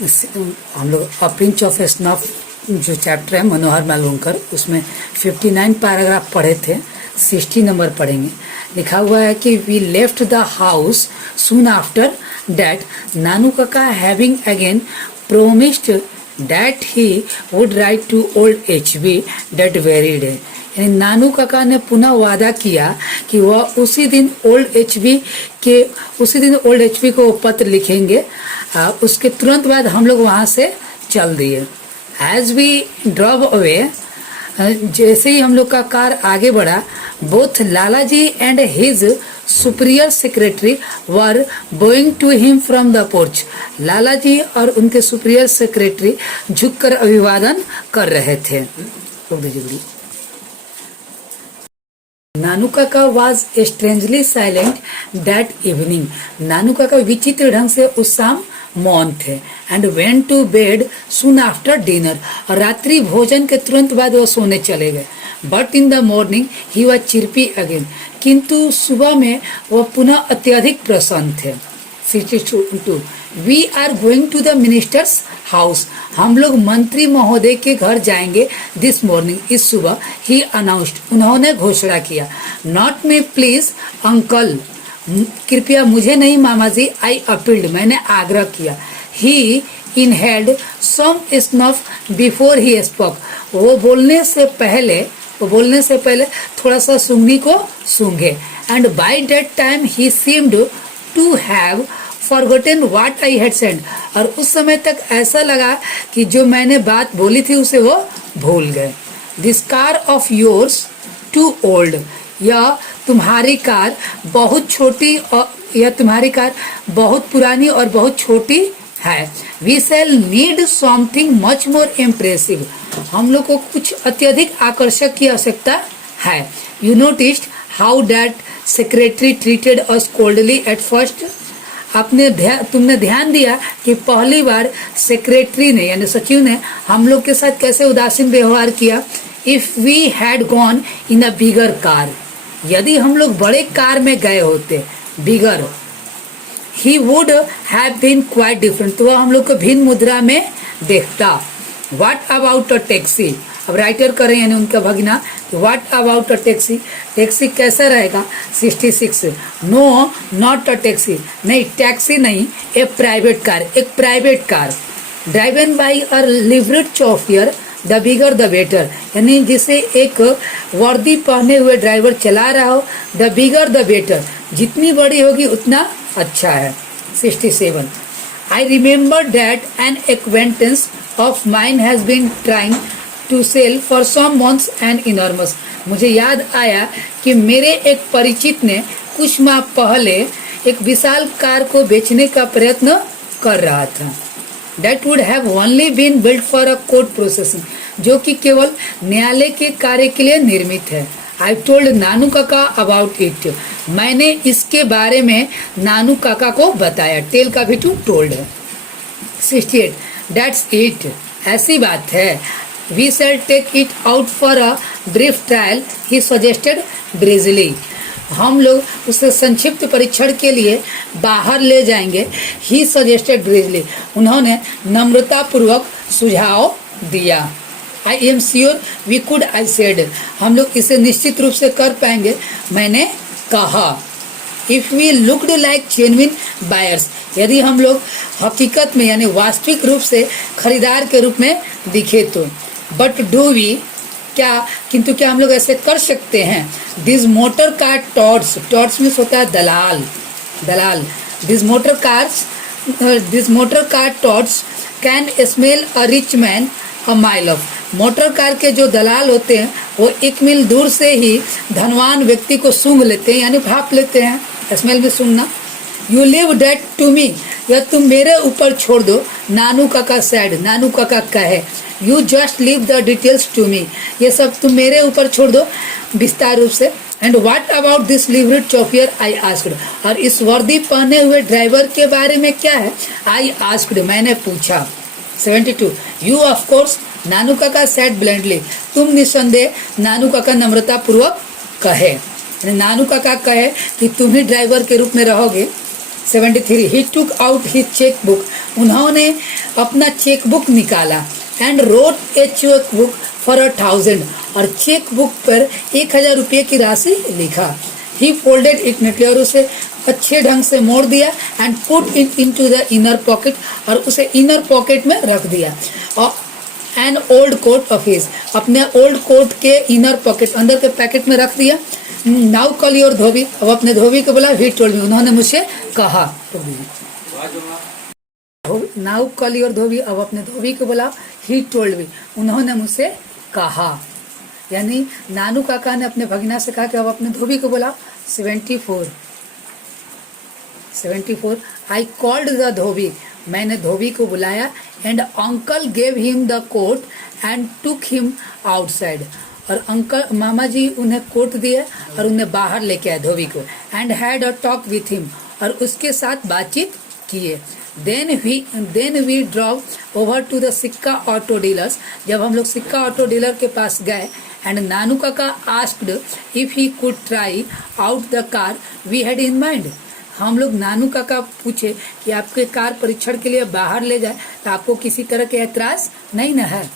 हम लोग a pinch of snuff जो चैप्टर है मनोहर मालूंकर, उसमें 59 पैराग्राफ पढ़े थे, 60 नंबर पढ़ेंगे। लिखा हुआ है कि we left the house soon after that Nanu Kaka having again promised that he would write to old HB that very day. यानी नानू काका ने पुनः वादा किया कि वह उसी दिन ओल्ड एचबी को पत्र लिखेंगे। उसके तुरंत बाद हम लोग वहाँ से चल दिए। एज वी ड्रॉव अवे, जैसे ही हम लोग का कार आगे बढ़ा, both Lala ji and his superior secretary were bowing to him from the porch. Lala ji और उनके सुपीरियर सेक्रेटरी झुककर अभिवादन कर रहे थे। Nanu Kaka was strangely silent that evening. Nanu Kaka विचित्र ढंग से उस शाम मौन थे। And went to bed soon after dinner, और रात्रि भोजन के तुरंत बाद वो सोने चले गए। But in the morning he was chirpy again, किंतु सुबह में वह पुनः अत्यधिक प्रसन्न थे। 62 we are going to the minister's house, हम लोग मंत्री महोदय के घर जाएंगे दिस मॉर्निंग, इस सुबह। ही अनाउंस्ड, उन्होंने घोषणा किया। नॉट मी प्लीज अंकल, कृपया मुझे नहीं मामा जी। आई अपील्ड, मैंने आग्रह किया। He inhaled some snuff before he spoke, वो बोलने से पहले थोड़ा सा सूंघनी को सूंघे। And by that time he seemed to have forgotten what I had said, और उस समय तक ऐसा लगा कि जो मैंने बात बोली थी उसे वो भूल गए। This car of yours too old, यह तुम्हारी कार बहुत छोटी, और यह तुम्हारी कार बहुत पुरानी और बहुत छोटी है। We shall need something much more impressive, हम लोग को कुछ अत्यधिक आकर्षक की आवश्यकता है। You noticed how that secretary treated us coldly at first, तुमने ध्यान दिया कि पहली बार सेक्रेटरी ने यानी सचिव ने हम लोग के साथ कैसे उदासीन व्यवहार किया। If we had gone in a bigger car, यदि हम लोग बड़े कार में गए होते, bigger, he would have been quite different, तो वह हम लोग को भिन्न मुद्रा में देखता। व्हाट अबाउट अ टैक्सी, अब राइटर कर रहे हैं उनका भगना, what about a taxi, taxi कैसा रहेगा। 66 नो नॉट अ टैक्सी, नहीं टैक्सी नहीं, ए प्राइवेट कार, एक private car. Driven by a liveried chauffeur, the bigger the better, यानी जिसे एक वर्दी पहने हुए ड्राइवर चला रहा हो, द बिगर द बेटर, जितनी बड़ी होगी उतना अच्छा है। 67 I remember that an acquaintance of mine has been trying to sell for some months and enormous, मुझे याद आया कि मेरे एक परिचित ने कुछ माह पहले एक विशाल कार को बेचने का प्रयत्न कर रहा था। That would have only been built for a court processing, जो कि केवल न्यायालय के कार्य के लिए निर्मित है। I told नानू काका about it, मैंने इसके बारे में नानू काका को बताया। टेल का भी टोल्ड है। 68 That's it, ऐसी बात है। We shall take it out for a brief trial, he suggested breezily, हम लोग उसे संक्षिप्त परीक्षण के लिए बाहर ले जाएंगे। ही सजेस्टेड ब्रीजली, उन्होंने नम्रता पूर्वक सुझाव दिया। I am sure we could, I said, हम लोग इसे निश्चित रूप से कर पाएंगे, मैंने कहा। If we looked like genuine buyers, यदि हम लोग हकीकत में यानी वास्तविक रूप से खरीदार के रूप में दिखे तो। बट डू वी, किंतु क्या हम लोग ऐसे कर सकते हैं। This motor car torch, torch में होता है दलाल। This motor car torch can smell a rich man a mile off, motor car के जो दलाल होते हैं वो 1 मील दूर से ही धनवान व्यक्ति को सूंघ लेते हैं, यानी भाप लेते हैं, स्मेल में सूंघना। You leave that to me, या तुम मेरे ऊपर छोड़ दो। नानू काका सैड, नानू काका कहे। You just leave the details to me, ये सब तुम मेरे ऊपर छोड़ दो विस्तार रूप से। And what about this liveried chauffeur, I asked, और इस वर्दी पहने हुए ड्राइवर के बारे में क्या है। आई आस्क्ड, मैंने पूछा। 72 यू ऑफ कोर्स, नानू काका सैड ब्लेंडली, तुम निस्संदेह, नानू काका नम्रता पूर्वक कहे। नानू काका कहे कि तुम ही ड्राइवर के रूप में रहोगे। 73 he took out his cheque book, उन्होंने अपना चेक बुक निकाला, and wrote a cheque book for 1000, और चेक बुक पर 1000 रुपये की राशि लिखा। ही फोल्डेड इट नीटली, और उसे अच्छे ढंग से मोड़ दिया, and put it into the inner pocket, और उसे इनर पॉकेट में रख दिया। और an old coat of his, अपने ओल्ड कोट के इनर पॉकेट अंदर के पैकेट में रख दिया। नाउ कॉल योर धोबी, अब अपने धोबी को बोला, ही टोल्ड मी, उन्होंने मुझसे कहा। नाउ कॉल योर धोबी, अब अपने धोबी को बोला, ही टोल्ड मी, उन्होंने मुझसे कहा। यानी नानू काका ने अपने भगीना से कहा कि अब अपने धोबी को बोला। 74 आई कॉल्ड द धोबी, मैंने धोबी को बुलाया, and uncle gave him the coat and took him outside, और अंकल मामा जी उन्हें कोट दिए और उन्हें बाहर लेके आए धोबी को, and had a talk with him, और उसके साथ बातचीत किए। Then we drove over to the Sikka auto dealers, जब हम लोग सिक्का ऑटो डीलर के पास गए, and Nanu Kaka asked if he could try out the car we had in mind, हम लोग नानू काका पूछे कि आपके कार परीक्षण के लिए बाहर ले जाए तो आपको किसी तरह के ऐतराज नहीं न है।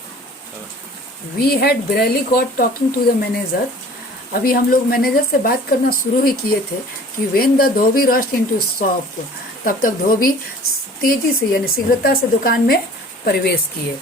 We had barely got talking to the manager, अभी हम लोग मैनेजर से बात करना शुरू ही किए थे कि when the Dhobi rust into shop, तब तक धोबी तेजी से यानी शीघ्रता से दुकान में प्रवेश किए।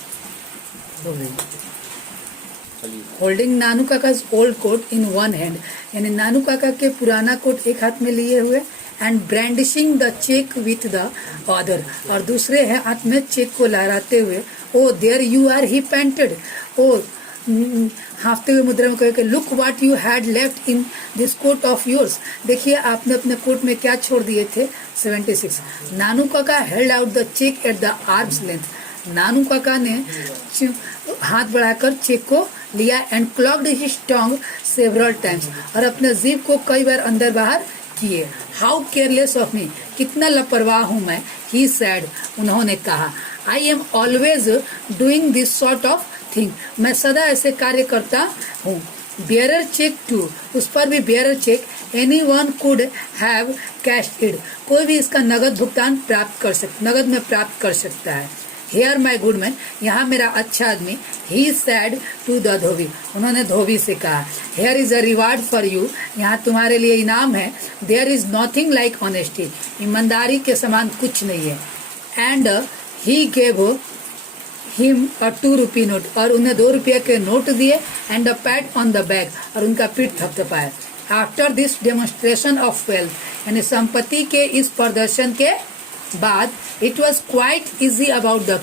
Holding Nanu Kaka old coat in one hand, यानी नानू काका के पुराना कोट एक हाथ में लिए हुए, and brandishing the cheque with the other, और दूसरे हाथ में चेक को लहराते हुए, oh there you are, he panted, ओ हाँफते हुए मुद्रा में कहे, look what you had left in this coat of yours, देखिए आपने अपने कोट में क्या छोड़ दिए थे। 76 Nanu Kaka held out the cheque at the arm's length, Nanu Kaka ने हाथ बढ़ाकर चेक को लिया, and clucked his tongue several times, और अपने जीभ को कई बार अंदर बाहर किए। हाउ केयरलेस ऑफ मी, कितना लापरवाह हूँ मैं, ही सैड, उन्होंने कहा। I am always doing this sort of thing, मैं सदा ऐसे कार्य करता हूँ। बेयरर चेक टू, उस पर भी bearer cheque, anyone could have cashed, कोई भी इसका नगद भुगतान नगद में प्राप्त कर सकता है। हेयर माई गुड मैन, यहाँ मेरा अच्छा आदमी। He said to the dhobi, उन्होंने धोबी से कहा। Here is a reward for you, यहाँ तुम्हारे लिए इनाम है। There is nothing like honesty, ईमानदारी के समान कुछ नहीं है। And he gave him a 2 rupee note, और उन्हें 2 रुपये के नोट दिए, and a pat on the back, और उनका पीठ थपथपाया। After this demonstration of wealth, यानी संपत्ति के इस प्रदर्शन के बाद, it was quite easy about the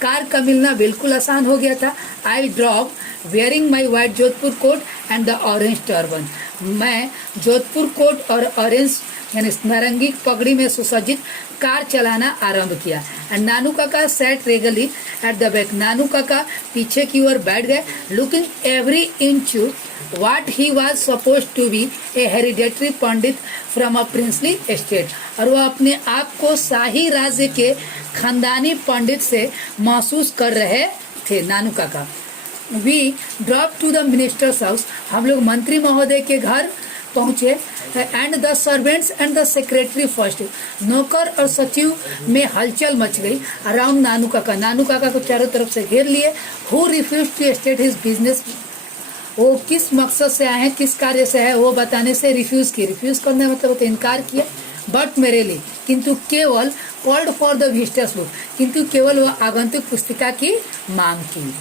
car का मिलना बिल्कुल आसान हो गया था। I drop wearing my white Jodhpur coat and the orange turban, मैं जोधपुर कोट और ऑरेंज यानी नारंगी पगड़ी में सुसज्जित कार चलाना आरंभ किया। And Nanu Kaka sat regally at the back, Nanu Kaka पीछे की ओर बैठ गए, looking every inch what he was suppose to be a hereditary pandit from a princely estate, और वह अपने आप को शाही राज्य के खानदानी पंडित से महसूस कर रहे थे। Nanu Kaka. We drop to the minister's house, हम लोग मंत्री महोदय के घर पहुंचे। And the servants and the secretary first, नौकर और सचिव में हलचल मच गई। अराउंड नानू काका को चारों तरफ से घेर लिए। Who refuse to state his business, वो किस मकसद से आए हैं, किस कार्य से है, वो बताने से रिफ्यूज किए। रिफ्यूज करने मतलब इनकार किया। बट मेरे लिए, किंतु केवल called for the visitors book, किंतु केवल वह आगंतुक पुस्तिका की मांग की।